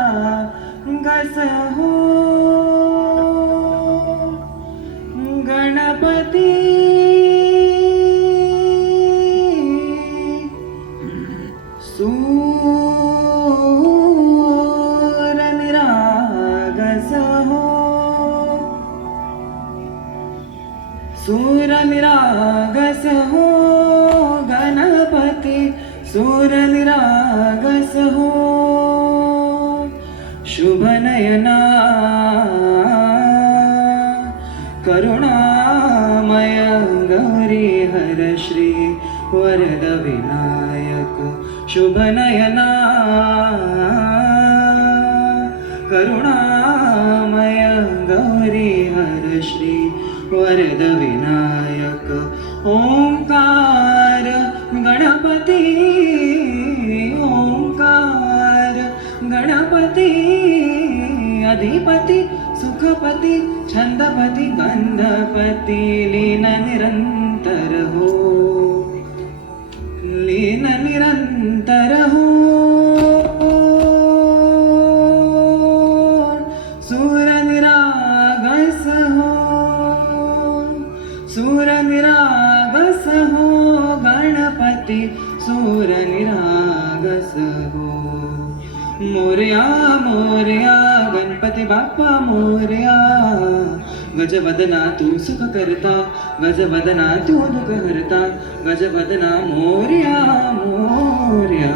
सूरनिरागस हो गणपती सूरनिरागस हो सूरनिरागस हो गणपती सूरनिरागस हो शुभनयना करुणामय गौरी हर श्री वरद विनायक शुभनयना करुणामय गौरी हर श्री वरद विनायक ओंकार गणपती ओंकार गणपती अधिपती सुखपती छंदपती गंधपती लीन निरंतर हो लीन निरंतर हो सूरनिरागस हो सूरनिरागस हो गणपती सूरनिरागस हो मोरया मोरया गणपती बाप्पा मोरया गजवदना तू सुख करता गजवदना तू दुःख हरता गजवदना मोरया मोरया